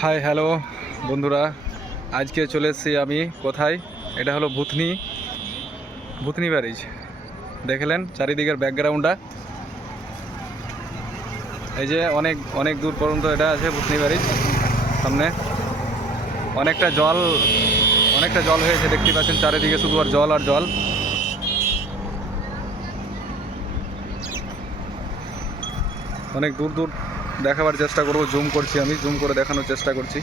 Hi hello বন্ধুরা, আজকে চলে এসেছি আমি কোথায়। এটা হলো ভূতনি ভূতনি ব্যারেজ। দেখলেন চারিদিকের ব্যাকগ্রাউন্ডটা, এই যে অনেক অনেক দূর পর্যন্ত এটা আছে ভূতনি ব্যারেজ। সামনে অনেকটা জল হয়েছে, দেখতে পাচ্ছেন চারিদিকে শুধু আর জল আর জল। অনেক দূর দূর দেখাবার চেষ্টা করব, জুম করছি, আমি জুম করে দেখানোর চেষ্টা করছি।